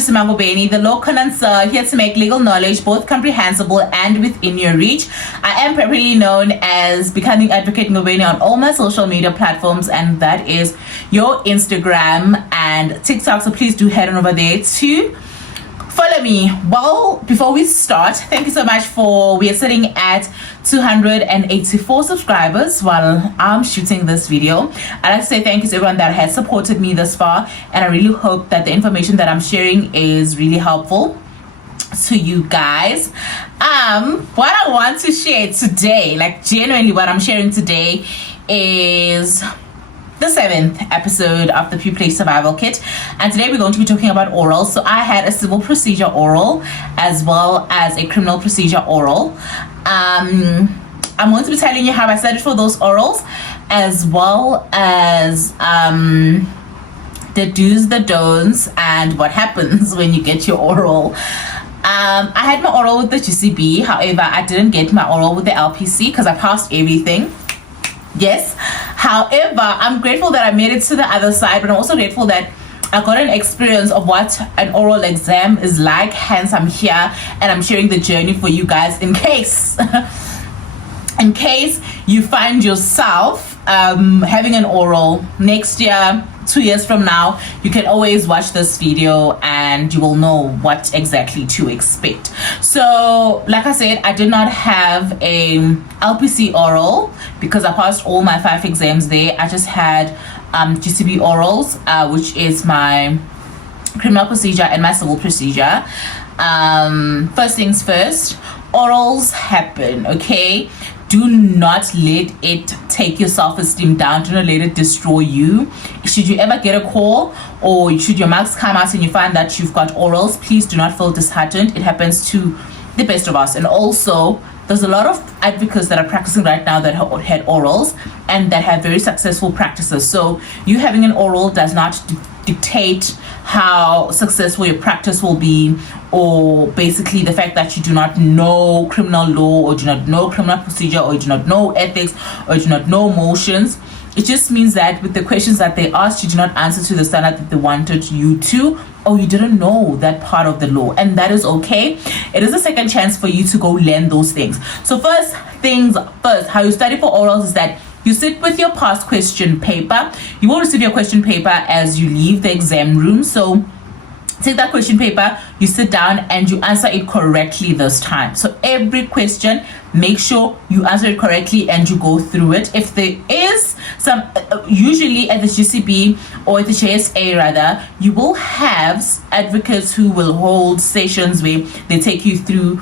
Simambo Beni, the law connoisseur, here to make legal knowledge both comprehensible and within your reach. I am popularly known as Becoming Advocate Ngobeni on all my social media platforms, and that is your Instagram and TikTok. So please do head on over there to follow me. Well, before we start, thank you so much we are sitting at 284 subscribers while I'm shooting this video. I'd like to say thank you to everyone that has supported me this far, and I really hope that the information that I'm sharing is really helpful to you guys. What I want to share today, like genuinely what I'm sharing today, is the 7th episode of the Pupillage Survival Kit, and today we're going to be talking about oral. So I had a civil procedure oral as well as a criminal procedure oral. I'm going to be telling you how I studied for those orals, as well as the do's, the don'ts, and what happens when you get your oral. I had my oral with the GCB, however I didn't get my oral with the LPC because I passed everything. Yes, however, I'm grateful that I made it to the other side, but I'm also grateful that I got an experience of what an oral exam is like. Hence, I'm here and I'm sharing the journey for you guys in case you find yourself having an oral next year, 2 years from now. You can always watch this video and you will know what exactly to expect. So like I said, I did not have a LPC oral because I passed all my 5 exams there. I just had GCB orals, which is my criminal procedure and my civil procedure. First things first, orals happen, okay? Do not let it take your self-esteem down. Do not let it destroy you. Should you ever get a call or should your marks come out and you find that you've got orals, please do not feel disheartened. It happens to the best of us. And also, there's a lot of advocates that are practicing right now that had orals and that have very successful practices. So you having an oral does not dictate how successful your practice will be, or basically the fact that you do not know criminal law, or do not know criminal procedure, or you do not know ethics, or you do not know motions. It just means that with the questions that they asked, you do not answer to the standard that they wanted you to, or you didn't know that part of the law, and that is okay. It is a second chance for you to go learn those things. So first things first, how you study for orals is that you sit with your past question paper. You will receive your question paper as you leave the exam room. So take that question paper, you sit down and you answer it correctly this time. So every question, make sure you answer it correctly and you go through it. If there is some, usually at the GCB or at the JSA rather, you will have advocates who will hold sessions where they take you through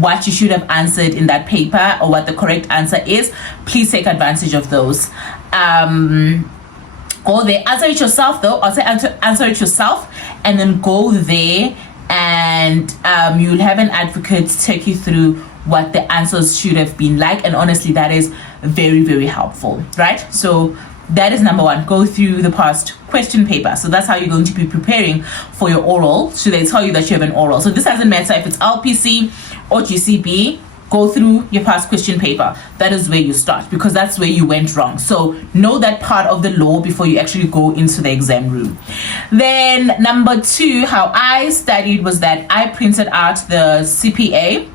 what you should have answered in that paper or what the correct answer is. Please take advantage of those. Go there, answer it yourself though. Also answer it yourself, and then go there and you'll have an advocate take you through what the answers should have been like. And honestly, that is very, very helpful, right? So that is number one. Go through the past question paper. So that's how you're going to be preparing for your oral. So they tell you that you have an oral. So this doesn't matter if it's LPC or GCB. Go through your past question paper. That is where you start, because that's where you went wrong. So know that part of the law before you actually go into the exam room. Then number 2, how I studied was that I printed out the CPA,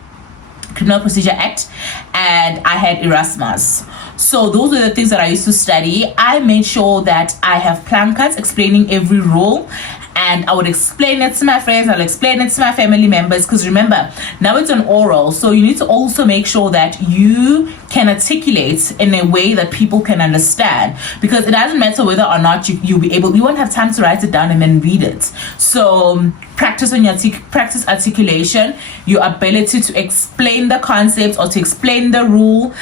Criminal Procedure Act, and I had Erasmus. So those are the things that I used to study. I made sure that I have plan cards explaining every rule, and I would explain it to my friends, I'll explain it to my family members, because remember, now it's an oral, so you need to also make sure that you can articulate in a way that people can understand, because it doesn't matter whether or not you'll be able, you won't have time to write it down and then read it. So practice on your practice articulation, your ability to explain the concepts or to explain the rule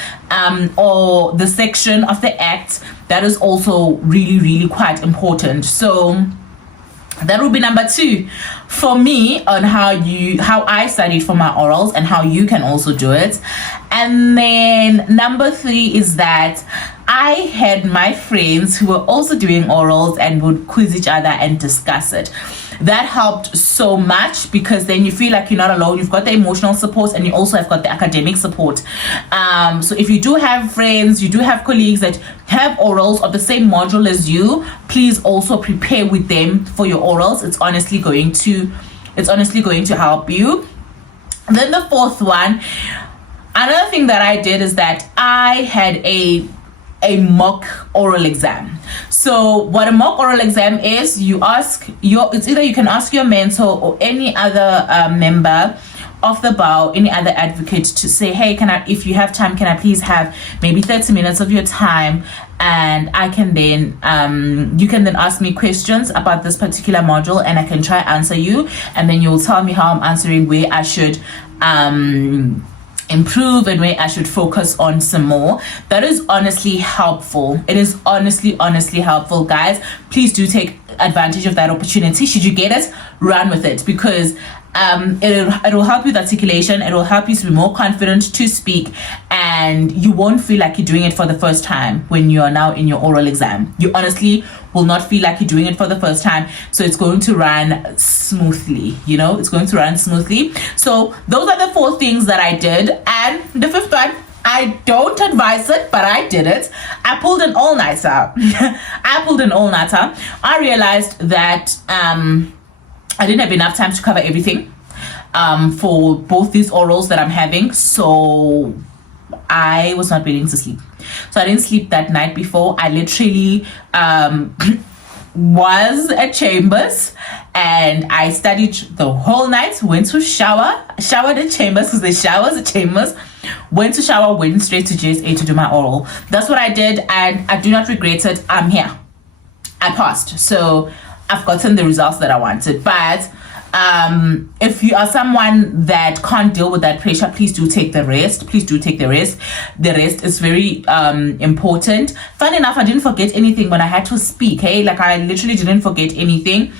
or the section of the act. That is also really, really quite important. So that will be number 2 for me on how I studied for my orals and how you can also do it. And then number 3 is that I had my friends who were also doing orals and would quiz each other and discuss it. That helped so much, because then you feel like you're not alone. You've got the emotional support and you also have got the academic support. So if you do have friends, you do have colleagues that have orals of the same module as you, please also prepare with them for your orals. It's honestly going to it's honestly going to help you. Then the fourth one, another thing that I did is that I had a mock oral exam. So what a mock oral exam is, it's either you can ask your mentor or any other member of the bar, any other advocate, to say, hey, if you have time, can I please have maybe 30 minutes of your time, and I can then you can then ask me questions about this particular module, and I can try answer you, and then you'll tell me how I'm answering, where I should improve and where I should focus on some more. That is honestly helpful. It is honestly helpful, guys. Please do take advantage of that opportunity. Should you get it, run with it, because it'll help you with articulation. It will help you to be more confident to speak, and you won't feel like you're doing it for the first time when you are now in your oral exam. You honestly will not feel like you're doing it for the first time. So it's going to run smoothly, it's going to run smoothly. So those are the 4 things that I did. And the 5th one, I don't advise it, but I did it. I pulled an all-nighter. I realized that I didn't have enough time to cover everything for both these orals that I'm having. So I was not willing to sleep. So I didn't sleep that night before. I literally was at Chambers, and I studied the whole night, went to showered at Chambers, because there's showers at Chambers, went to shower, went straight to JSA to do my oral. That's what I did, and I do not regret it. I'm here. I passed. So I've gotten the results that I wanted. But if you are someone that can't deal with that pressure, please do take the rest. The rest is very important. Fun enough, I didn't forget anything when I had to speak. I literally didn't forget anything.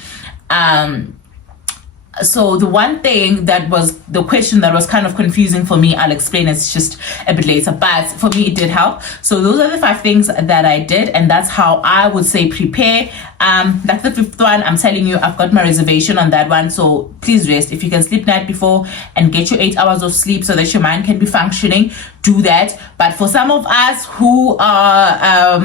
So the one thing that was the question that was kind of confusing for me, I'll explain it just a bit later, but for me it did help. So those are the 5 things that I did, and that's how I would say prepare. That's the 5th one. I'm telling you, I've got my reservation on that one. So please rest. If you can sleep night before and get your 8 hours of sleep so that your mind can be functioning, do that. But for some of us who are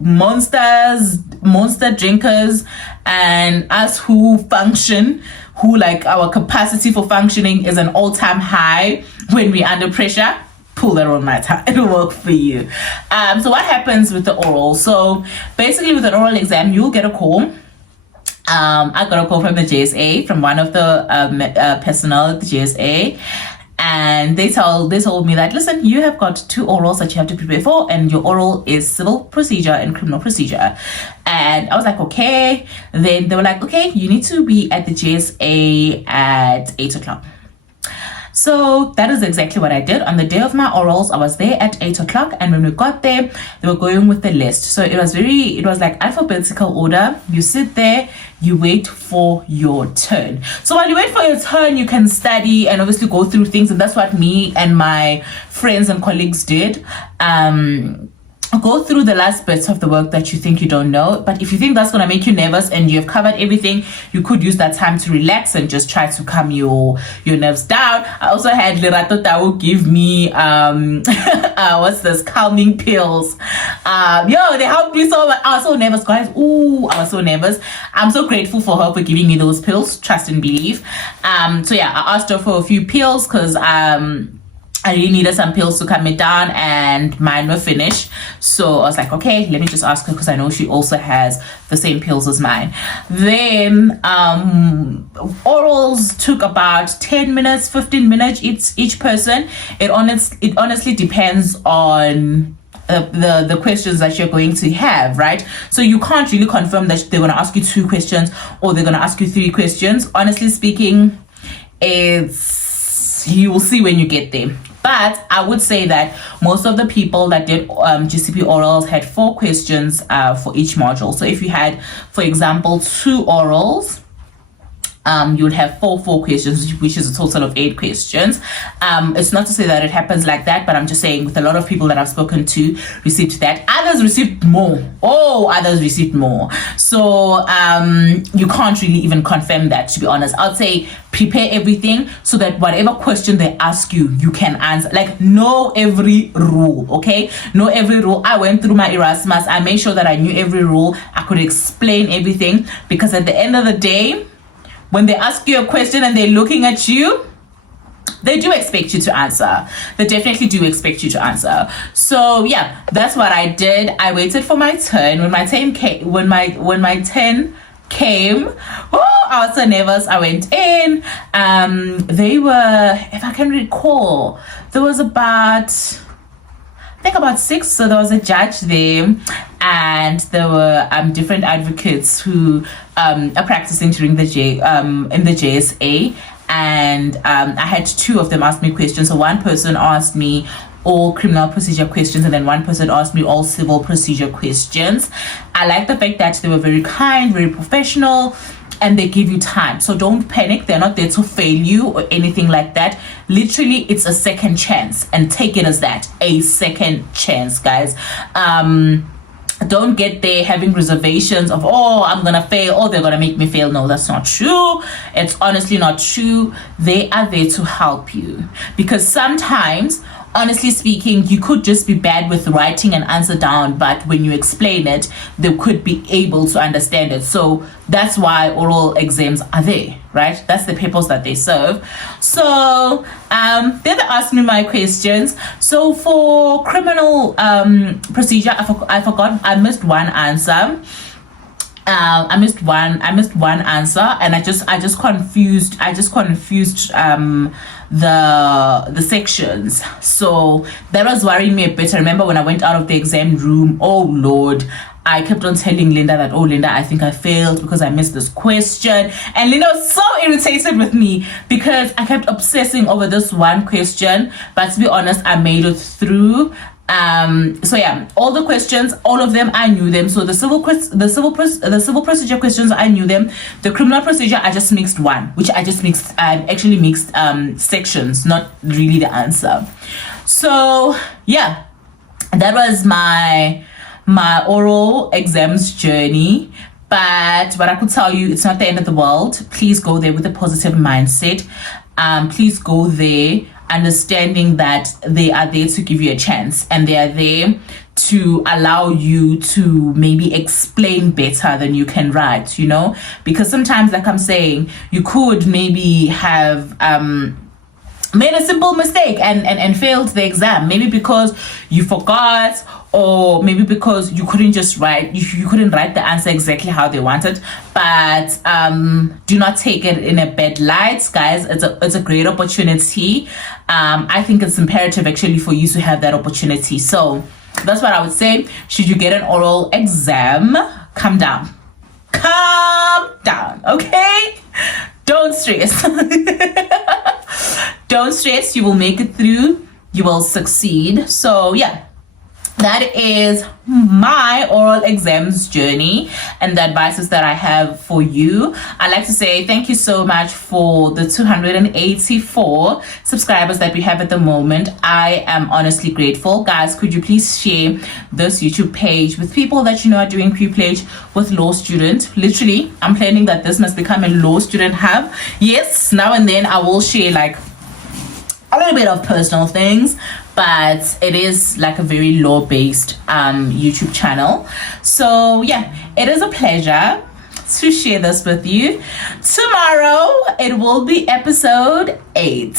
monster drinkers, and us who function, who like our capacity for functioning is an all-time high when we're under pressure, pull that all-nighter. It'll work for you. So what happens with the oral? So basically with an oral exam, you'll get a call. I got a call from the JSA, from one of the personnel at the JSA, and they told me that, listen, you have got 2 orals that you have to prepare for, and your oral is civil procedure and criminal procedure. And I was like, okay. Then they were like, okay, you need to be at the JSA at 8 o'clock. So that is exactly what I did. On the day of my orals, I was there at 8 o'clock, and when we got there, they were going with the list. So it was like alphabetical order. You sit there, you wait for your turn. So while you wait for your turn, you can study and obviously go through things, and that's what me and my friends and colleagues did. Go through the last bits of the work that you think you don't know. But if you think that's going to make you nervous and you've covered everything, you could use that time to relax and just try to calm your nerves down. I also had Lerato Tao give me calming pills. They helped me so much. I was so nervous, guys. I was so nervous. I'm so grateful for her for giving me those pills. Trust and believe. So yeah, I asked her for a few pills because I really needed some pills to calm me down, and mine were finished. So I was like, okay, let me just ask her, because I know she also has the same pills as mine. Then orals took about 10 minutes, 15 minutes each person. It honestly depends on the questions that you're going to have, right? So you can't really confirm that they're going to ask you 2 questions or they're going to ask you 3 questions. Honestly speaking, you will see when you get there. But I would say that most of the people that did GCP orals had 4 questions for each module. So if you had, for example, 2 orals, you would have 4 questions, which is a total of 8 questions. It's not to say that it happens like that, but I'm just saying with a lot of people that I've spoken to received that. Others received more. Others received more. So you can't really even confirm that, to be honest. I'd say prepare everything so that whatever question they ask you, you can answer. Like, know every rule, okay? Know every rule. I went through my Erasmus. I made sure that I knew every rule. I could explain everything, because at the end of the day, when they ask you a question and they're looking at you, they do expect you to answer. They definitely do expect you to answer. So yeah, that's what I did. I waited for my turn. When my turn came, oh, I was so nervous. I went in. They were, if I can recall, there was about 6. So there was a judge there, and there were different advocates who are practicing during the in the JSA. And I had 2 of them ask me questions. So one person asked me all criminal procedure questions, and then one person asked me all civil procedure questions. I like the fact that they were very kind, very professional, and they give you time. So don't panic. They're not there to fail you or anything like that. Literally, it's a second chance, and take it as that, a second chance, guys. Don't get there having reservations of, oh, I'm gonna fail, oh, they're gonna make me fail. No, that's not true. It's honestly not true. They are there to help you, because sometimes, honestly speaking, you could just be bad with writing an answer down, but when you explain it, they could be able to understand it. So that's why oral exams are there, right? That's the purpose that they serve. So then they asked me my questions. So for criminal procedure, I forgot, I missed one answer. I missed one answer, and I just confused the sections. So that was worrying me a bit. I remember when I went out of the exam room, oh Lord, I kept on telling Linda that, oh Linda, I think I failed because I missed this question. And Linda was so irritated with me because I kept obsessing over this one question. But to be honest, I made it through. So yeah, all the questions, all of them, I knew them. So the civil procedure questions, I knew them. The criminal procedure, I just mixed one, I actually mixed sections, not really the answer. So yeah, that was my oral exams journey. But what I could tell you, it's not the end of the world. Please go there with a positive mindset. Please go there understanding that they are there to give you a chance, and they are there to allow you to maybe explain better than you can write, because sometimes, like I'm saying, you could maybe have made a simple mistake and failed the exam, maybe because you forgot, or maybe because you couldn't just write, you couldn't write the answer exactly how they wanted. But do not take it in a bad light, guys. It's a great opportunity. I think it's imperative actually for you to have that opportunity. So that's what I would say. Should you get an oral exam, calm down, okay? Don't stress. Don't stress. You will make it through. You will succeed. So yeah, that is my oral exams journey and the advices that I have for you. I'd like to say thank you so much for the 284 subscribers that we have at the moment. I am honestly grateful. Guys, could you please share this YouTube page with people that you know are doing pupillage with law student? Literally, I'm planning that this must become a law student hub. Yes, now and then I will share like a little bit of personal things, but it is like a very law-based YouTube channel. So yeah, it is a pleasure to share this with you. Tomorrow it will be episode 8.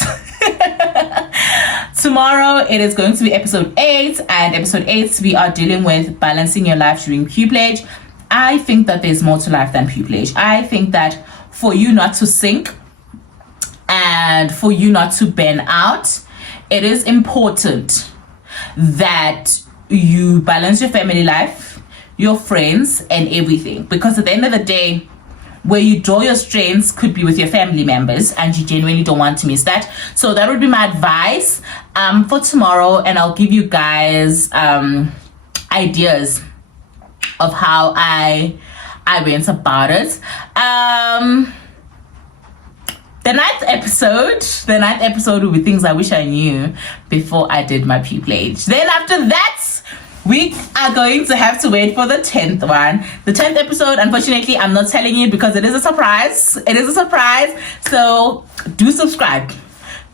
Tomorrow it is going to be episode 8, and episode 8 we are dealing with balancing your life during pupillage. I think that there's more to life than pupillage. I think that for you not to sink and for you not to burn out, it is important that you balance your family life, your friends, and everything. Because at the end of the day, where you draw your strengths could be with your family members, and you genuinely don't want to miss that. So that would be my advice for tomorrow, and I'll give you guys ideas of how I went about it. The ninth episode will be things I wish I knew before I did my pupillage. Then after that, we are going to have to wait for the 10th one. The 10th episode, unfortunately, I'm not telling you because it is a surprise. It is a surprise. So do subscribe.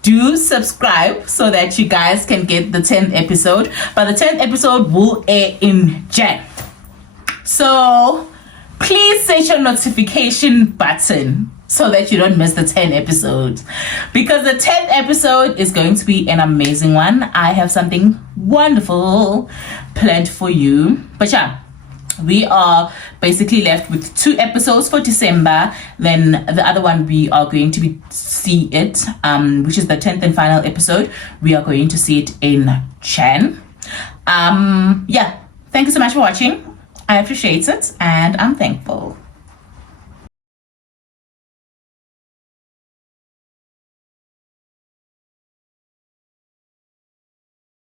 Do subscribe so that you guys can get the 10th episode. But the 10th episode will air in Jan. So please set your notification button so that you don't miss the 10 episodes, because the 10th episode is going to be an amazing one. I have something wonderful planned for you. But yeah, we are basically left with 2 episodes for December. Then the other one we are going to see it, which is the 10th and final episode. We are going to see it in Jan. Yeah, thank you so much for watching. I appreciate it and I'm thankful.